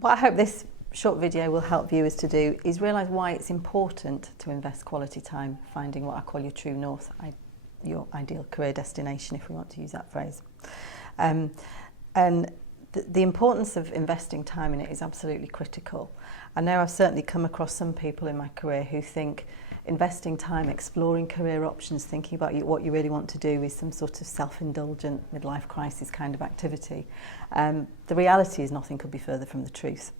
What I hope this short video will help viewers to do is realise why it's important to invest quality time finding what I call your true north, your ideal career destination, if we want to use that phrase. And the importance of investing time in it is absolutely critical. I know I've certainly come across some people in my career who think investing time exploring career options, thinking about what you really want to do is some sort of self-indulgent midlife crisis kind of activity. The reality is nothing could be further from the truth.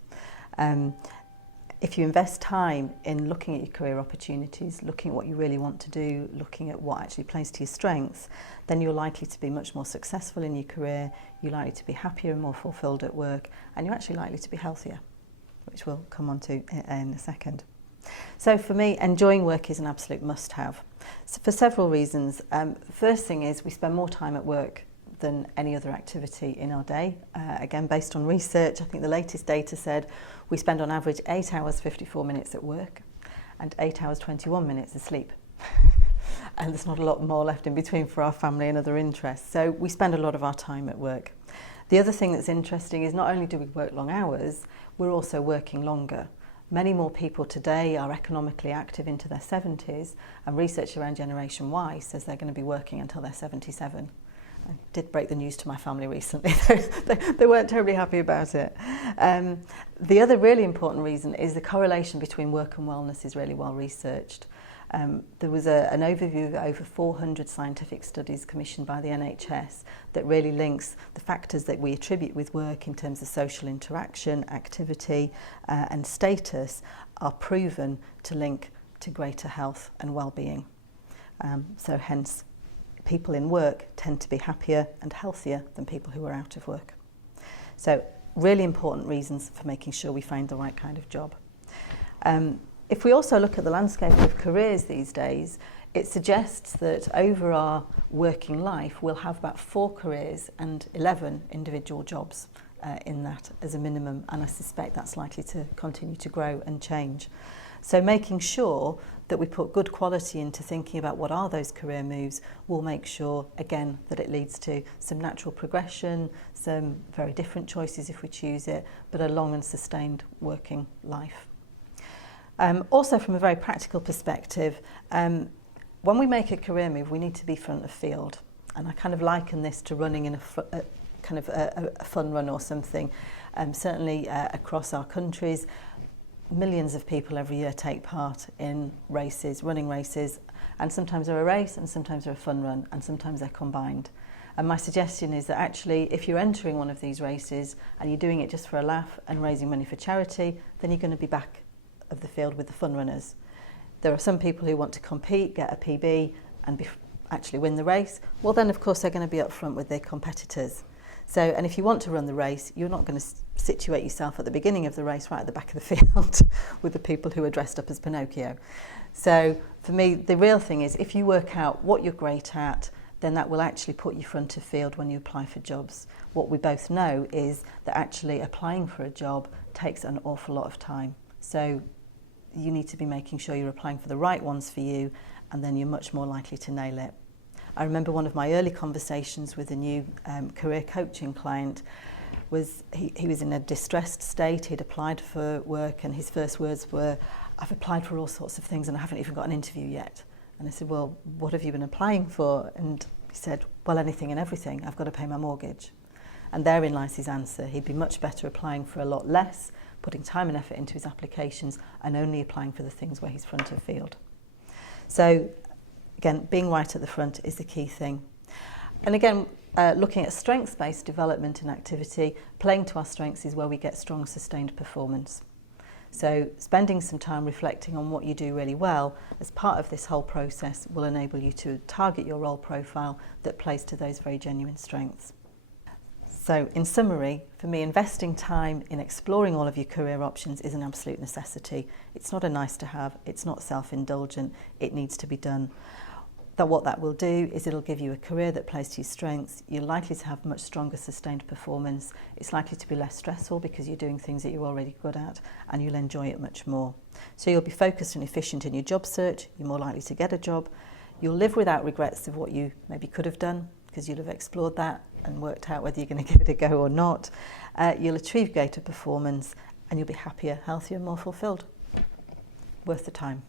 If you invest time in looking at your career opportunities, looking at what you really want to do, looking at what actually plays to your strengths, then you're likely to be much more successful in your career, you're likely to be happier and more fulfilled at work, and you're actually likely to be healthier, which we'll come on to in a second. So for me, enjoying work is an absolute must-have. So for several reasons. First thing is we spend more time at work than any other activity in our day. Again, based on research, I think the latest data said we spend on average 8 hours 54 minutes at work and 8 hours 21 minutes asleep. And there's not a lot more left in between for our family and other interests. So we spend a lot of our time at work. The other thing that's interesting is not only do we work long hours, we're also working longer. Many more people today are economically active into their 70s, and research around Generation Y says they're going to be working until they're 77. I did break the news to my family recently. They weren't terribly happy about it. The other really important reason is the correlation between work and wellness is really well researched. There was an overview of over 400 scientific studies commissioned by the NHS that really links the factors that we attribute with work in terms of social interaction, activity and status are proven to link to greater health and well-being. So hence, people in work tend to be happier and healthier than people who are out of work. So really important reasons for making sure we find the right kind of job. If we also look at the landscape of careers these days, it suggests that over our working life we'll have about 4 careers and 11 individual jobs in that as a minimum, and I suspect that's likely to continue to grow and change. So making sure that we put good quality into thinking about what are those career moves will make sure, again, that it leads to some natural progression, some very different choices if we choose it, but a long and sustained working life. Also from a very practical perspective, when we make a career move, we need to be front of field. And I kind of liken this to running in a fun run or something. Certainly across our countries, millions of people every year take part in races, running races, and sometimes they're a race and sometimes they're a fun run and sometimes they're combined. And my suggestion is that actually if you're entering one of these races and you're doing it just for a laugh and raising money for charity, then you're going to be back of the field with the fun runners. There are some people who want to compete, get a PB and actually win the race. Well then of course they're going to be up front with their competitors. So, and if you want to run the race, you're not going to situate yourself at the beginning of the race right at the back of the field with the people who are dressed up as Pinocchio. So for me, the real thing is if you work out what you're great at, then that will actually put you front of field when you apply for jobs. What we both know is that actually applying for a job takes an awful lot of time. So you need to be making sure you're applying for the right ones for you, and then you're much more likely to nail it. I remember one of my early conversations with a new career coaching client was he was in a distressed state. He'd applied for work and his first words were, "I've applied for all sorts of things and I haven't even got an interview yet." And I said, "Well, what have you been applying for?" And he said, "Well, anything and everything. I've got to pay my mortgage." And therein lies his answer. He'd be much better applying for a lot less, putting time and effort into his applications and only applying for the things where he's front of field. So again, being right at the front is the key thing. And again, looking at strengths-based development and activity, playing to our strengths is where we get strong, sustained performance. So spending some time reflecting on what you do really well as part of this whole process will enable you to target your role profile that plays to those very genuine strengths. So in summary, for me, investing time in exploring all of your career options is an absolute necessity. It's not a nice to have, it's not self-indulgent, it needs to be done. What that will do is it'll give you a career that plays to your strengths. You're likely to have much stronger sustained performance. It's likely to be less stressful because you're doing things that you're already good at, and you'll enjoy it much more. So you'll be focused and efficient in your job search. You're more likely to get a job. You'll live without regrets of what you maybe could have done, because you'll have explored that and worked out whether you're going to give it a go or not. You'll achieve greater performance and you'll be happier, healthier and more fulfilled. Worth the time.